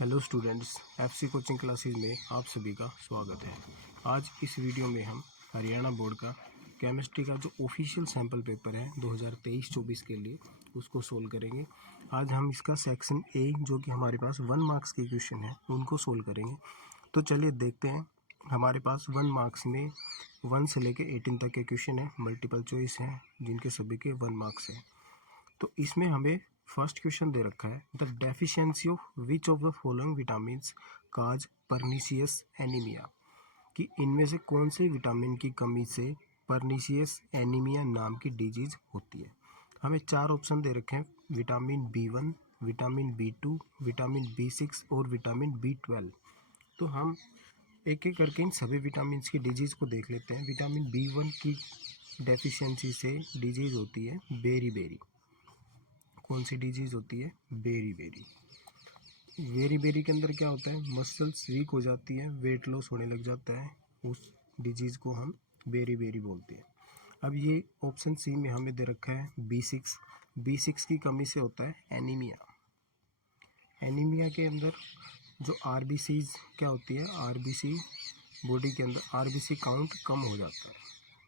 Hello students, FC coaching classes में आप सभी का स्वागत है। आज इस वीडियो में हम हरियाणा बोर्ड का केमिस्ट्री का जो ऑफिशियल सैम्पल पेपर है 2023-24 के लिए उसको सोल्व करेंगे। आज हम इसका सेक्शन ए जो कि हमारे पास 1 मार्क्स के क्वेश्चन है उनको सोल्व करेंगे। तो चलिए देखते हैं। हमारे पास 1 मार्क्स में 1 से लेके 18 तक के क्वेश्चन है, मल्टीपल चॉइस हैं जिनके सभी के 1 मार्क्स हैं। तो इसमें हमें फर्स्ट क्वेश्चन दे रखा है, the deficiency of which of the following vitamins cause pernicious anaemia, कि इनमें से कौन से विटामिन की कमी से परनीशियस एनीमिया नाम की डिजीज होती है। हमें 4 ऑप्शन दे रखे हैं, vitamin B1, vitamin B2, vitamin B6 और विटामिन B12। तो हम एक एक करके इन सभी विटामिन की डिजीज को देख लेते हैं। विटामिन B1 की डेफिशिएंसी से डिजीज होती है बेरी बेरी। कौन सी डिजीज होती है? Berry berry. बेरी बेरी के अंदर क्या होता है? मसल्स वीक हो जाती है, वेट लॉस होने लग जाता है, उस डिजीज को हम बेरी बेरी बोलते हैं। अब ये ऑप्शन सी में हमें दे रखा है B6। B6 की कमी से होता है एनीमिया। एनीमिया के अंदर जो आरबीसीज क्या होती है, आरबीसी बॉडी के अंदर आरबीसी काउंट कम हो जाता है।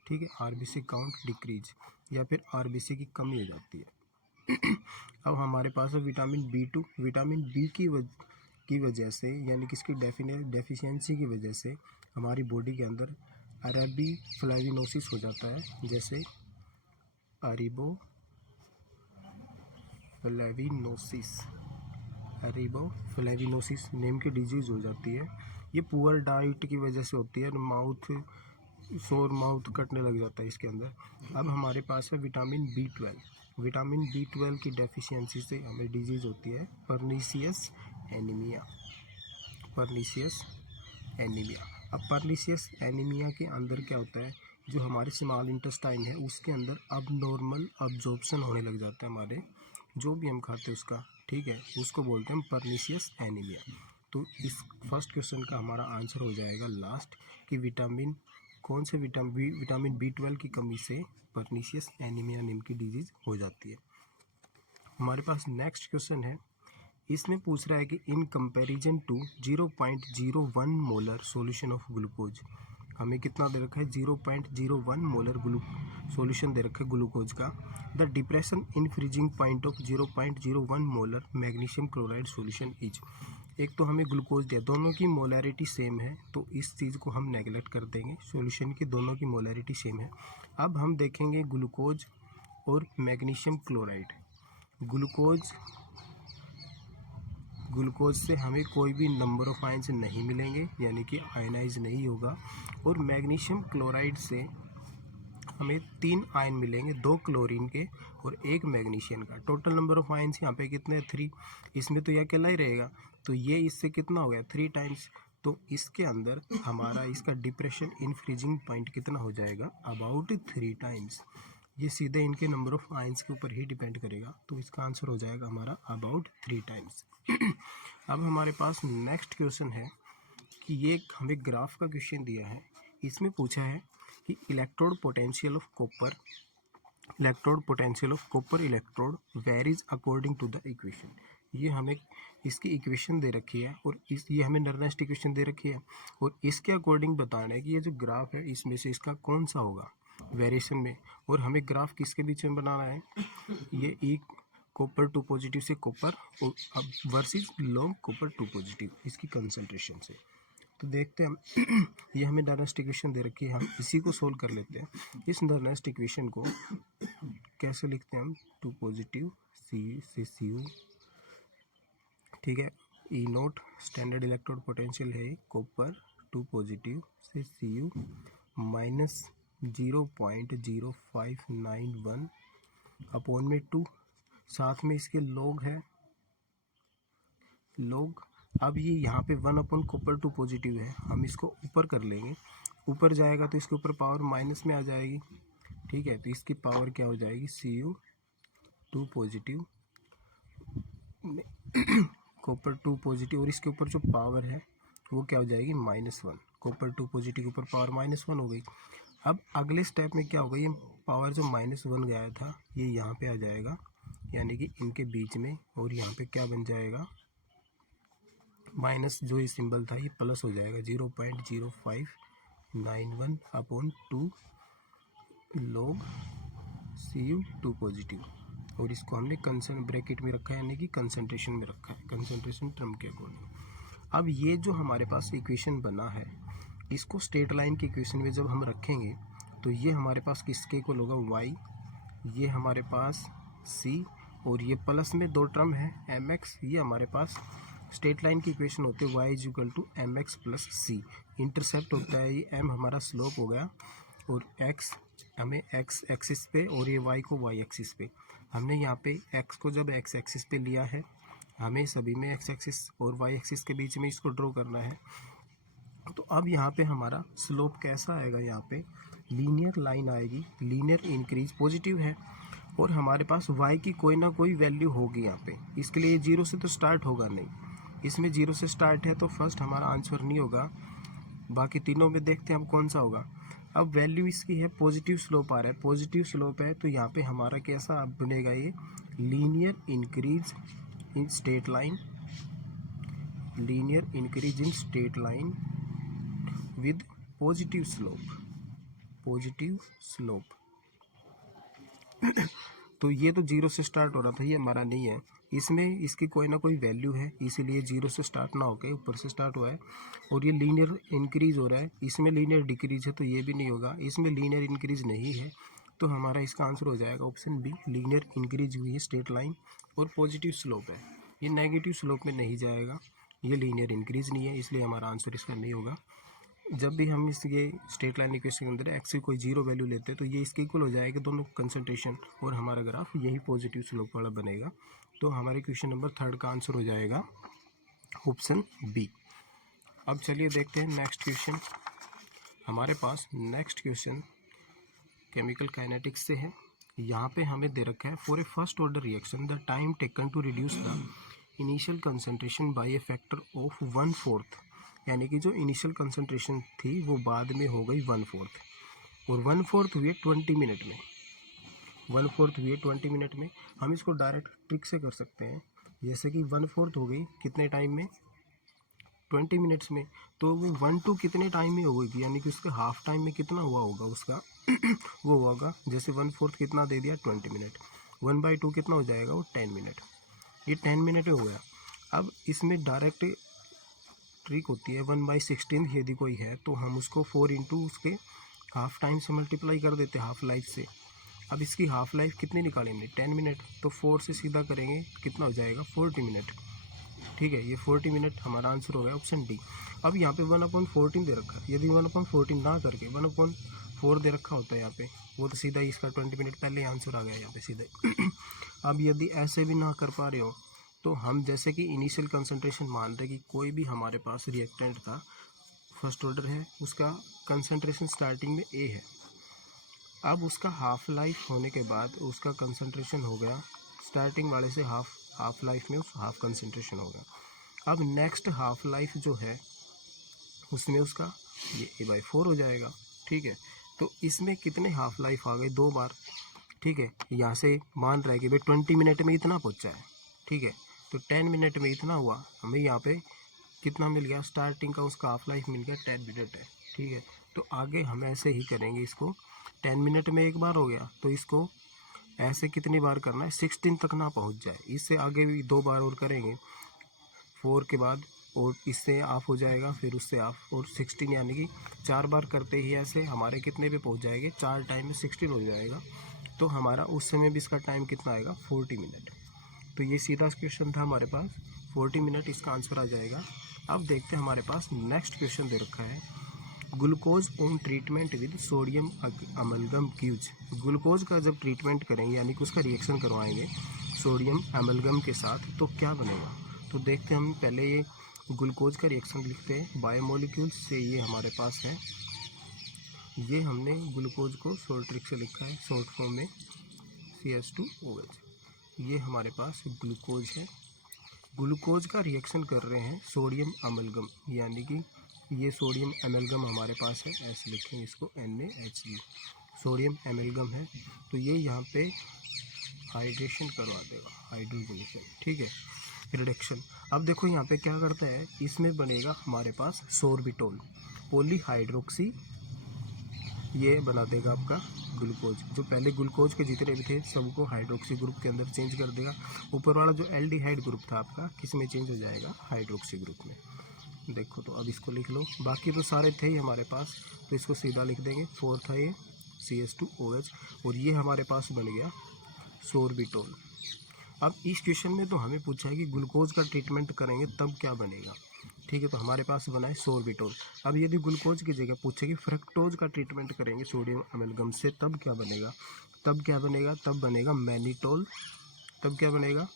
ठीक है, आरबीसी काउंट डिक्रीज या फिर आरबीसी की कमी हो जाती है। अब हमारे पास है विटामिन B2। विटामिन बी की वजह से, यानी कि इसकी डेफिशिएंसी की वजह से हमारी बॉडी के अंदर अरेबी फ्लेविनोसिस हो जाता है, जैसे अरीबो फ्लेविनोसिस नेम की डिजीज़ हो जाती है। ये पुअर डाइट की वजह से होती है, माउथ सोर माउथ कटने लग जाता है इसके अंदर। अब हमारे पास है विटामिन B12। विटामिन B12 की डेफिशिएंसी से हमें डिजीज़ होती है परनीशियस एनीमिया। Pernicious anaemia. अब परनीशियस एनीमिया के अंदर क्या होता है, जो हमारे स्मॉल इंटेस्टाइन है उसके अंदर अब नॉर्मल अब्जॉर्प्शन होने लग जाता है हमारे जो भी हम खाते हैं उसका। ठीक है, उसको बोलते हैं परनीशियस एनीमिया। तो इस फर्स्ट क्वेश्चन का हमारा आंसर हो जाएगा लास्ट, कि विटामिन कौन से विटामिन B12 की कमी से परनीशियस एनीमिया नाम की डिजीज हो जाती है। हमारे पास नेक्स्ट क्वेश्चन है, इसमें पूछ रहा है कि in comparison to 0.01 molar solution of glucose, हमें कितना दे रखा है? 0.01 मोलर सॉल्यूशन दे रखा है ग्लूकोज का। The depression in freezing point of 0.01 molar magnesium chloride solution is. एक तो हमें ग्लूकोज दिया, दोनों की मोलैरिटी सेम है, तो इस चीज़ को हम नेगलेक्ट कर देंगे। सॉल्यूशन की दोनों की मोलैरिटी सेम है। अब हम देखेंगे ग्लूकोज और मैग्नीशियम क्लोराइड। ग्लूकोज से हमें कोई भी नंबर ऑफ आयन्स नहीं मिलेंगे, यानी कि आयनाइज नहीं होगा। और मैग्नीशियम क्लोराइड से हमें 3 आयन मिलेंगे, 2 क्लोरीन के और 1 मैग्नीशियम का। टोटल नंबर ऑफ आयन्स यहाँ पे कितने? 3। इसमें तो यह अकेला ही रहेगा, तो ये इससे कितना हो गया? 3 टाइम्स। तो इसके अंदर हमारा इसका डिप्रेशन इन फ्रीजिंग पॉइंट कितना हो जाएगा? About 3 times. ये सीधे इनके नंबर ऑफ आयन्स के ऊपर ही डिपेंड करेगा, तो इसका आंसर हो जाएगा हमारा अबाउट 3 टाइम्स। अब हमारे पास नेक्स्ट क्वेश्चन है कि ये हमें ग्राफ का क्वेश्चन दिया है। इसमें पूछा है कि electrode potential of copper electrode varies according to the equation. ये हमें इसकी इक्वेशन दे रखी है और ये हमें नर्नेस्ट इक्वेशन दे रखी है, और इसके अकॉर्डिंग बताना है कि ये जो ग्राफ है इसमें से इसका कौन सा होगा वेरिएशन में। और हमें ग्राफ किसके बीच में बनाना है? ये एक कॉपर 2 पॉजिटिव से कॉपर और अब वर्सेस लॉन्ग कॉपर 2 पॉजिटिव, इसकी कंसंट्रेशन से। तो देखते हैं हम ये हमें नर्नेस्ट इक्वेशन दे रखी है, हम इसी को सोल्व कर लेते हैं। इस नर्नेस्ट इक्वेशन को कैसे लिखते हैं हम? 2 पॉजिटिव सी से Cu। ठीक है, ई नोट स्टैंडर्ड इलेक्ट्रोड पोटेंशियल है कॉपर 2 पॉजिटिव से Cu माइनस 0.0591 अपॉन में 2, साथ में इसके लॉग है लॉग। अब ये यहाँ पे 1 अपॉन कॉपर 2 पॉजिटिव है, हम इसको ऊपर कर लेंगे, ऊपर जाएगा तो इसके ऊपर पावर माइनस में आ जाएगी। ठीक है, तो इसकी पावर क्या हो जाएगी? Cu 2 पॉजिटिव कॉपर 2 पॉजिटिव, और इसके ऊपर जो पावर है वो क्या हो जाएगी? -1। कॉपर 2 पॉजिटिव के ऊपर पावर -1 हो गई। अब अगले स्टेप में क्या होगा? ये पावर जो -1 गया था ये यहाँ पे आ जाएगा, यानी कि इनके बीच में, और यहाँ पे क्या बन जाएगा? माइनस जो ये सिंबल था ये प्लस हो जाएगा 0.0591 अपॉन 2 log Cu2 पॉजिटिव, और इसको हमने कंसर्न ब्रैकेट में रखा है यानी कि कंसंट्रेशन में रखा है, कंसंट्रेशन टर्म के अकॉर्डिंग। अब ये जो हमारे पास इक्वेशन बना है इसको स्ट्रेट लाइन के इक्वेशन में जब हम रखेंगे तो ये हमारे पास किसके इक्वल होगा, y, ये हमारे पास c, और ये प्लस में दो टर्म है mx, ये हमारे पास स्ट्रेट लाइन की इक्वेशन होती है y is equal to mx plus c। Intercept होता है ये m हमारा स्लोप हो गया, और x हमें x एक्सिस पे और ये y को y एक्सिस पे। हमने यहाँ पे x को जब x एक्सिस पे लिया है, हमें सभी में x एक्सिस और y एक्सिस के बीच में इसको ड्रॉ करना है। तो अब यहाँ पे हमारा स्लोप कैसा आएगा, यहाँ पे लीनियर लाइन आएगी, लीनियर इंक्रीज पॉजिटिव है, और हमारे पास y की कोई ना कोई वैल्यू होगी यहाँ पे। इसके लिए 0 से तो स्टार्ट होगा नहीं, इसमें 0 से स्टार्ट है तो फर्स्ट हमारा आंसर नहीं होगा। बाकी तीनों में देखते हैं हम कौन सा होगा। अब वैल्यू इसकी है पॉजिटिव स्लोप आ रहा है, पॉजिटिव स्लोप है तो यहाँ पे हमारा कैसा बनेगा, ये linear increase in straight line, linear increase in straight line with positive slope, positive slope. तो ये तो 0 से स्टार्ट हो रहा था, ये हमारा नहीं है, इसमें इसकी कोई ना कोई वैल्यू है, इसीलिए 0 से स्टार्ट ना होकर ऊपर से स्टार्ट हुआ है। और ये लीनियर इंक्रीज हो रहा है, इसमें लीनियर डिक्रीज है तो ये भी नहीं होगा, इसमें लीनियर इंक्रीज नहीं है, तो हमारा इसका आंसर हो जाएगा ऑप्शन बी, लीनियर इंक्रीज हुई है स्ट्रेट लाइन और पॉजिटिव स्लोप है। ये नेगेटिव स्लोप में नहीं जाएगा, ये लीनियर इंक्रीज नहीं है, इसलिए हमारा आंसर इसका नहीं होगा। जब भी हम इस ये स्ट्रेट लाइन इक्वेशन के अंदर एक्स की कोई जीरो वैल्यू लेते हैं तो ये इसके इक्वल हो जाएगा दोनों कंसंट्रेशन, और हमारा ग्राफ यही पॉजिटिव स्लोप वाला बनेगा। तो हमारे क्वेश्चन नंबर 3 का आंसर हो जाएगा ऑप्शन बी। अब चलिए देखते हैं नेक्स्ट क्वेश्चन। हमारे पास नेक्स्ट क्वेश्चन केमिकल काइनेटिक्स से है। यहाँ पे हमें दे रखा है for a first order reaction the time taken to reduce the initial concentration by a factor of 1/4, यानी कि जो इनिशियल कंसंट्रेशन थी वो बाद में हो गई 1/4, और 1/4 हुई 20 मिनट में, 1/4 हुई 20 मिनट में। हम इसको डायरेक्ट ट्रिक से कर सकते हैं, जैसे कि 1/4 हो गई कितने टाइम में, 20 मिनट्स में, तो वो 1/2 कितने टाइम में हो गई, यानी कि उसके हाफ टाइम में कितना हुआ होगा उसका वो होगा, जैसे 1/4 कितना दे दिया 20 मिनट, 1/2 कितना हो जाएगा वो 10 मिनट, ये 10 मिनट में हो गया। अब इसमें डायरेक्ट ट्रिक होती है 1/16 यदि कोई है तो हम उसको 4 इंटू उसके हाफ टाइम से मल्टीप्लाई कर देते हैं, हाफ लाइफ से। अब इसकी हाफ लाइफ कितनी निकाली हमने 10 मिनट, तो 4 से सीधा करेंगे कितना हो जाएगा 40 मिनट, ठीक है, ये 40 मिनट हमारा आंसर हो गया ऑप्शन डी। अब यहाँ पे 1/14 दे रखा है, यदि 1/14 ना करके 1/4 दे रखा होता है यहाँ पे, वो तो सीधा इसका 20 मिनट पहले आंसर आ गया यहाँ पे सीधे अब यदि ऐसे भी ना कर पा रहे हो तो हम जैसे कि इनिशियल कंसंट्रेशन मान रहे कि कोई भी हमारे पास रिएक्टेंट था फर्स्ट ऑर्डर है, उसका कंसंट्रेशन स्टार्टिंग में ए है, अब उसका हाफ लाइफ होने के बाद उसका कंसंट्रेशन हो गया स्टार्टिंग वाले से हाफ लाइफ में उस हाफ कंसंट्रेशन हो गया। अब नेक्स्ट हाफ लाइफ जो है उसमें उसका ये A/4 हो जाएगा, ठीक है। तो इसमें कितने हाफ लाइफ आ गए, 2 बार, ठीक है। यहाँ से मान रहा है कि भाई 20 मिनट में इतना पहुँचा है, ठीक है, तो 10 मिनट में इतना हुआ, हमें यहाँ पे कितना मिल गया, स्टार्टिंग का उसका हाफ लाइफ मिल गया 10 मिनट है, ठीक है। तो आगे हम ऐसे ही करेंगे, इसको 10 मिनट में एक बार हो गया तो इसको ऐसे कितनी बार करना है 16 तक ना पहुँच जाए, इससे आगे भी 2 बार और करेंगे 4 के बाद, और इससे ऑफ हो जाएगा फिर उससे ऑफ, और 16 यानी कि 4 बार करते ही ऐसे हमारे कितने पे पहुँच जाएंगे, 4 टाइम में 16 हो जाएगा। तो हमारा उस समय भी इसका टाइम कितना आएगा 40 मिनट। तो ये सीधा क्वेश्चन था हमारे पास, 40 मिनट इसका आंसर आ जाएगा। अब देखते हैं हमारे पास नेक्स्ट क्वेश्चन दे रखा है, glucose on treatment with sodium amalgam gives. Glucose का जब ट्रीटमेंट करेंगे यानी कि उसका रिएक्शन करवाएंगे सोडियम अमलगम के साथ तो क्या बनेगा। तो देखते हैं, हम पहले ये ग्लूकोज का रिएक्शन लिखते हैं बायोमोलिक्यूल्स से, ये हमारे पास है, ये हमने ग्लूकोज को शॉर्ट ट्रिक से लिखा है शॉर्ट फॉर्म में CH2OH। ये हमारे पास ग्लूकोज है, ग्लूकोज का रिएक्शन कर रहे हैं सोडियम अमलगम, यानी कि ये सोडियम अमलगम हमारे पास है, ऐसे लिखेंगे इसको NaHG, सोडियम अमलगम है। तो ये यहाँ पे हाइड्रेशन करवा देगा, हाइड्रोजनेशन, ठीक है। रिडक्शन। अब देखो यहाँ पे क्या करता है, इसमें बनेगा हमारे पास सोर्बिटोल, पॉलीहाइड्रोक्सी, ये बना देगा आपका ग्लूकोज। जो पहले ग्लूकोज के जितने भी थे सबको हाइड्रोक्सी ग्रुप के अंदर चेंज कर देगा। ऊपर वाला जो एल्डिहाइड ग्रुप था आपका किस में चेंज हो जाएगा, हाइड्रोक्सी ग्रुप में। देखो तो अब इसको लिख लो, बाकी तो सारे थे ही हमारे पास, तो इसको सीधा लिख देंगे। 4 था ये CH2OH, और ये हमारे पास बन गया सोर्बिटोल। अब इस क्वेश्चन में तो हमें पूछा है कि ग्लूकोज का ट्रीटमेंट करेंगे तब क्या बनेगा, ठीक है। तो हमारे पास बना है सोर्बिटोल। अब यदि ग्लूकोज की जगह पूछे कि फ्रक्टोज का ट्रीटमेंट करेंगे सोडियम अमेलगम से तब क्या बनेगा, तब बनेगा मैनिटोल। तब क्या बनेगा,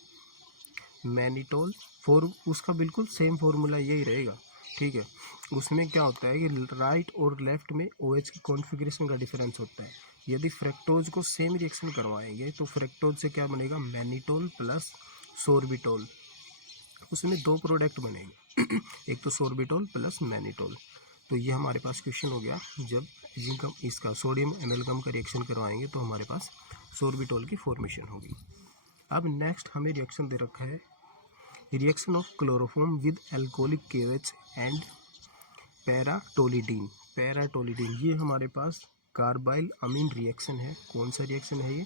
मैनिटोल। उसका बिल्कुल सेम फॉर्मूला यही रहेगा, ठीक है। उसमें क्या होता है कि राइट और लेफ्ट में OH की कॉन्फ़िगरेशन का डिफरेंस होता है। यदि फ्रक्टोज को सेम रिएक्शन करवाएंगे तो फ्रक्टोज से क्या बनेगा, मैनिटोल प्लस सोर्बिटोल। उसमें 2 प्रोडक्ट बनेंगे एक तो सोर्बिटोल प्लस मैनिटोल। तो ये हमारे पास क्वेश्चन हो गया। जब जिंक इसका सोडियम एमेलगम का रिएक्शन करवाएंगे तो हमारे पास सोर्बिटोल की फॉर्मेशन होगी। अब नेक्स्ट हमें रिएक्शन दे रखा है, reaction of chloroform with alcoholic KOH and paratoluidine. Paratoluidine ये हमारे पास कार्बाइल अमीन रिएक्शन है। कौन सा रिएक्शन है ये,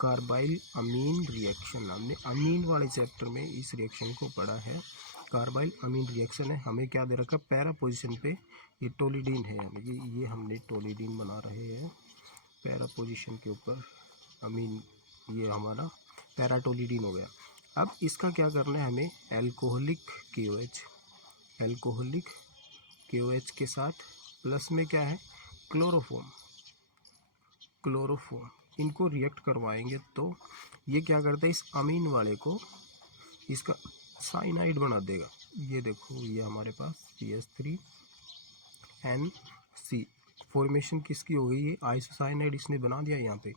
कार्बाइल अमीन रिएक्शन। हमने अमीन वाले चैप्टर में इस रिएक्शन को पढ़ा है, कार्बाइल अमीन रिएक्शन है। हमें क्या दे रखा है, पैरा पोजीशन पे ये टोलिडीन है, ये हमने टोलिडीन बना रहे हैं पैरा पोजीशन के ऊपर अमीन, ये हमारा पैराटोलिडीन हो गया। अब इसका क्या करना है हमें, एल्कोहलिक KOH के साथ प्लस में क्या है, क्लोरोफॉर्म इनको रिएक्ट करवाएंगे तो ये क्या करता है, इस अमीन वाले को इसका साइनाइड बना देगा। ये देखो ये हमारे पास CH3NC फॉर्मेशन किसकी हो गई, ये आइसोसाइनाइड इसने बना दिया यहाँ पे,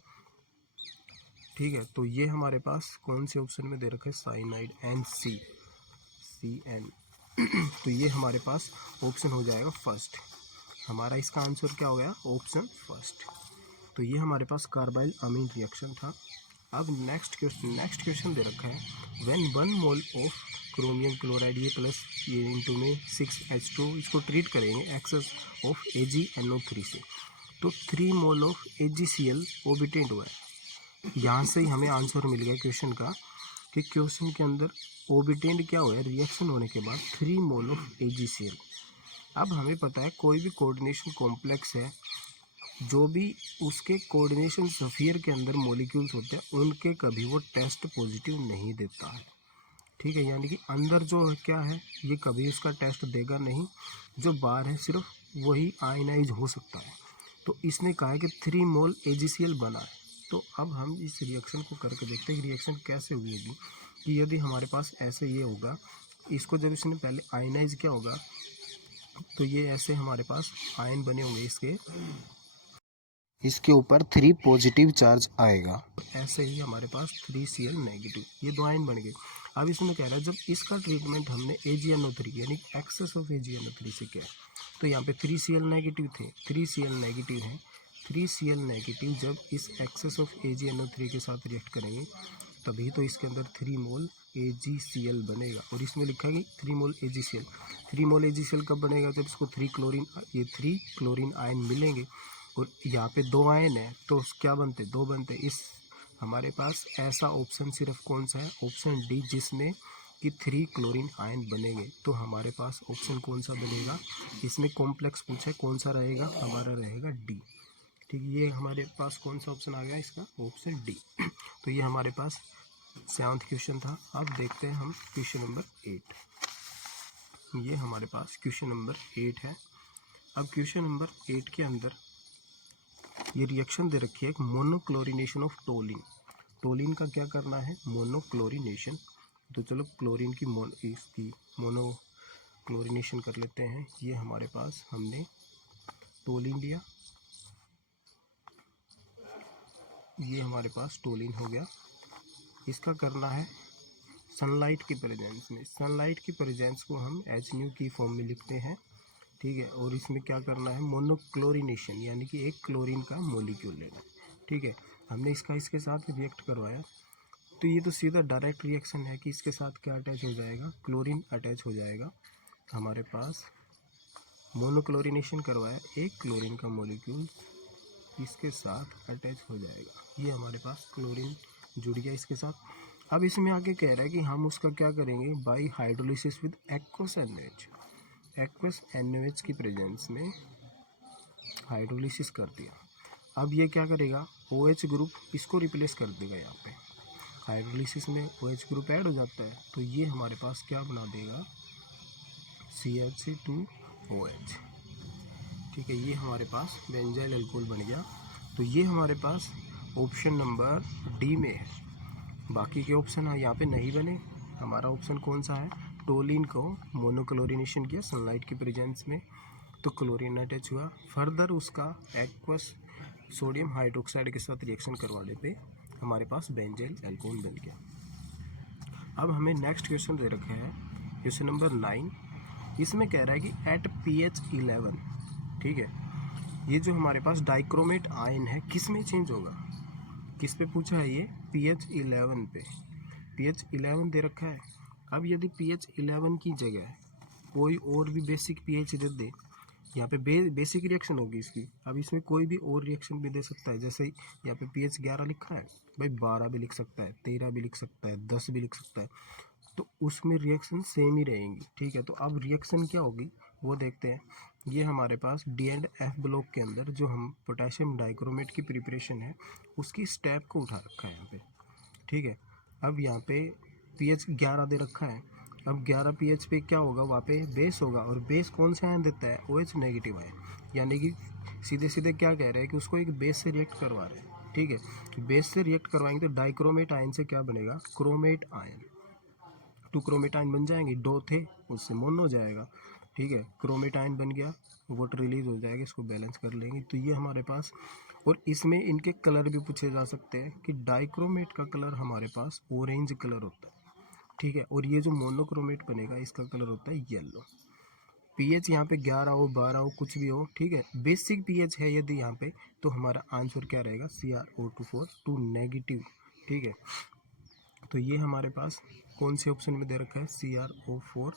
ठीक है। तो ये हमारे पास कौन से ऑप्शन में दे रखा है, साइनाइड CN तो ये हमारे पास ऑप्शन हो जाएगा फर्स्ट। हमारा इसका आंसर क्या हो गया, ऑप्शन फर्स्ट। तो ये हमारे पास कार्बाइल अमीन रिएक्शन था। अब नेक्स्ट क्वेश्चन दे रखा है, when 1 mole of chromium chloride ये प्लस ये इंटू में 6H2, इसको ट्रीट करेंगे एक्सेस ऑफ AgNO3 से, तो 3 मोल ऑफ AgCl ओबिटेंड हुआ है। यहाँ से ही हमें आंसर मिल गया क्वेश्चन का कि क्वेश्चन के अंदर ओबिटेंड क्या हुआ है, रिएक्शन होने के बाद 3 मोल ऑफ AgCl। अब हमें पता है कोई भी कोऑर्डिनेशन कॉम्प्लेक्स है, जो भी उसके कोऑर्डिनेशन स्फीयर के अंदर मॉलिक्यूल्स होते हैं उनके कभी वो टेस्ट पॉजिटिव नहीं देता है, ठीक है। यानी कि अंदर जो क्या है ये कभी उसका टेस्ट देगा नहीं, जो बाहर है सिर्फ वही आयनाइज हो सकता है। तो इसने कहा है कि 3 मोल AgCl बना है। तो अब हम इस रिएक्शन को करके देखते हैं कि रिएक्शन कैसे हुई होगी। कि यदि हमारे पास ऐसे ये होगा, इसको जब इसने पहले आयनाइज किया होगा तो ये ऐसे हमारे पास आयन बने होंगे, इसके ऊपर 3 पॉजिटिव चार्ज आएगा, ऐसे ही हमारे पास 3Cl नेगेटिव, ये 2 आयन बन गए। अब इसमें कह रहा है जब इसका ट्रीटमेंट हमने AgNO3 यानी एक्सेस ऑफ AgNO3 से किया, तो यहाँ पे 3Cl नेगेटिव थे, 3Cl नेगेटिव है, 3Cl नेगेटिव जब इस एक्सेस ऑफ AgNO3 के साथ रिएक्ट करेंगे तभी तो इसके अंदर 3 मोल AgCl बनेगा। और इसमें लिखा है कि 3 मोल AgCl, 3 मोल AgCl कब बनेगा, जब इसको 3 क्लोरीन आयन मिलेंगे। और यहाँ पे 2 आयन है तो क्या बनते, 2 बनते। इस हमारे पास ऐसा ऑप्शन सिर्फ कौन सा है, ऑप्शन डी, जिसमें कि 3 क्लोरीन आयन बनेंगे। तो हमारे पास ऑप्शन कौन सा बनेगा, इसमें कॉम्प्लेक्स पूछा है कौन सा रहेगा, हमारा रहेगा डी, ठीक है। ये हमारे पास कौन सा ऑप्शन आ गया, इसका ऑप्शन डी। तो ये हमारे पास 7वां क्वेश्चन था। अब देखते हैं हम क्वेश्चन नंबर 8। ये हमारे पास क्वेश्चन नंबर 8 है। अब क्वेश्चन नंबर 8 के अंदर ये रिएक्शन दे रखी है, मोनोक्लोरिनेशन ऑफ टोलिन। टोलिन का क्या करना है, मोनोक्लोरिनेशन। तो चलो क्लोरीन की इसकी मोनोक्लोरिनेशन कर लेते हैं। ये हमारे पास हमने टोलिन लिया, ये हमारे पास टोलिन हो गया। इसका करना है सनलाइट की प्रेजेंस में, सनलाइट की प्रेजेंस को हम HNu की फॉर्म में लिखते हैं, ठीक है। और इसमें क्या करना है, मोनोक्लोरिनेशन यानी कि एक क्लोरीन का मॉलिक्यूल लेना, ठीक है। हमने इसका इसके साथ रिएक्ट करवाया तो ये तो सीधा डायरेक्ट रिएक्शन है कि इसके साथ क्या अटैच हो जाएगा, क्लोरीन अटैच हो जाएगा। हमारे पास मोनोक्लोरिनेशन करवाया, एक क्लोरीन का मॉलिक्यूल इसके साथ अटैच हो जाएगा, ये हमारे पास क्लोरीन जुड़ गया इसके साथ। अब इसमें आगे कह रहा है कि हम उसका क्या करेंगे, by hydrolysis with aqueous NaOH। Aqueous NaOH की प्रेजेंस में हाइड्रोलिसिस कर दिया। अब ये क्या करेगा, OH ग्रुप इसको रिप्लेस कर देगा। यहाँ पे हाइड्रोलिसिस में OH ग्रुप ऐड हो जाता है, तो ये हमारे पास क्या बना देगा, CH2OH। ठीक है, ये हमारे पास बेंजाइल अल्कोहल बन गया। तो ये हमारे पास ऑप्शन नंबर डी में है। बाकी के ऑप्शन यहाँ पे नहीं बने। हमारा ऑप्शन कौन सा है, टोलिन को मोनोक्लोरिनेशन किया सनलाइट की प्रेजेंस में, तो क्लोरीन अटैच हुआ। फर्दर उसका एक्वस सोडियम हाइड्रोक्साइड के साथ रिएक्शन करवाने पे हमारे पास बेंजाइल अल्कोहल बन गया। अब हमें नेक्स्ट क्वेश्चन दे रखा है, क्वेश्चन नंबर 9। इसमें कह रहा है कि एट pH 11, ठीक है, ये जो हमारे पास डाइक्रोमेट आयन है किस में चेंज होगा, किस पे पूछा है ये, pH 11 पे। pH 11 दे रखा है। अब यदि pH 11 की जगह कोई और भी बेसिक pH दे दे, यहाँ पे बेसिक रिएक्शन होगी इसकी। अब इसमें कोई भी और रिएक्शन भी दे सकता है, जैसे यहाँ पे pH 11 लिखा है, भाई 12 भी लिख सकता है, 13 भी लिख सकता है, 10 भी लिख सकता है, तो उसमें रिएक्शन सेम ही रहेंगी। ठीक है, तो अब रिएक्शन क्या होगी वो देखते हैं। ये हमारे पास D&F ब्लॉक के अंदर जो हम पोटेशियम डाइक्रोमेट की प्रिपरेशन है उसकी स्टेप को उठा रखा है यहाँ पे। ठीक है, अब यहाँ पे pH 11 दे रखा है। अब 11 pH पे क्या होगा, वहाँ पे बेस होगा, और बेस कौन सा आयन देता है, OH नेगेटिव आयन। यानी कि सीधे सीधे क्या कह रहे हैं कि उसको एक बेस से रिएक्ट करवा रहे हैं। ठीक है, बेस से रिएक्ट करवाएंगे तो डाइक्रोमेट आयन से क्या बनेगा, क्रोमेट आयन। 2 क्रोमेट आयन बन जाएंगे, 2 थे उससे मोनो हो जाएगा। ठीक है, क्रोमेट आयन बन गया, वाटर रिलीज हो जाएगा, इसको बैलेंस कर लेंगे। तो ये हमारे पास, और इसमें इनके कलर भी पूछे जा सकते हैं कि डाइक्रोमेट का कलर हमारे पास ऑरेंज कलर होता है। ठीक है, और ये जो मोनोक्रोमेट बनेगा इसका कलर होता है येलो। pH यहाँ पे 11 हो 12 हो कुछ भी हो, ठीक है, बेसिक pH है यदि यहाँ पे, तो हमारा आंसर क्या रहेगा, CrO2 2 नेगेटिव। ठीक है, तो ये हमारे पास कौन से ऑप्शन में दे रखा है, CrO4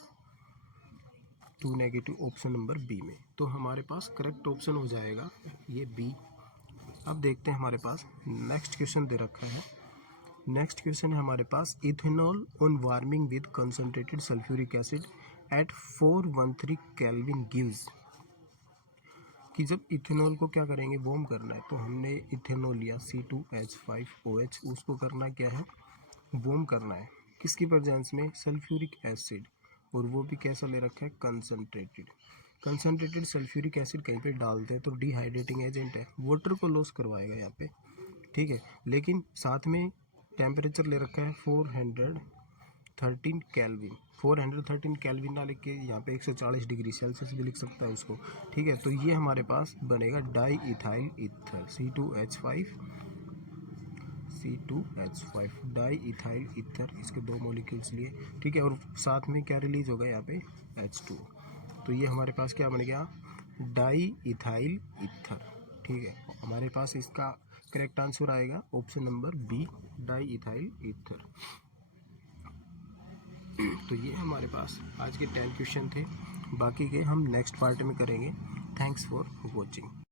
2 negative, option number B में। तो हमारे पास करेक्ट ऑप्शन हो जाएगा ये बी। अब देखते हैं हमारे पास नेक्स्ट क्वेश्चन दे रखा है। नेक्स्ट क्वेश्चन है हमारे पास, ethanol on warming with concentrated sulphuric acid at 413 kelvin gives. कि जब इथेनॉल को क्या करेंगे, वार्म करना है, तो हमने इथेनॉल लिया C2H5OH, उसको करना क्या है, वार्म करना है। किसकी प्रेजेंस में, सल्फ्यूरिक एसिड, और वो भी कैसा ले रखा है, कंसंट्रेटेड। कंसंट्रेटेड सल्फ्यूरिक एसिड कहीं पे डालते हैं तो डिहाइड्रेटिंग एजेंट है, वाटर को लॉस करवाएगा यहाँ पे। ठीक है, लेकिन साथ में टेम्परेचर ले रखा है 413 केल्विन। 413 केल्विन ना लिख के यहाँ पे 140 डिग्री सेल्सियस भी लिख सकता है उसको। ठीक है, तो ये हमारे पास बनेगा di ethyl ether, C2H5 di ethyl ether, इसके 2 मॉलिक्यूल्स लिए। ठीक है, और साथ में क्या रिलीज होगा यहाँ पे, H2। तो ये हमारे पास क्या बन गया, डाई इथाइल ईथर। ठीक है, हमारे पास इसका करेक्ट आंसर आएगा option number B, diethyl ether. तो ये हमारे पास आज के 10 क्वेश्चन थे, बाकी के हम नेक्स्ट पार्ट में करेंगे। Thanks for watching.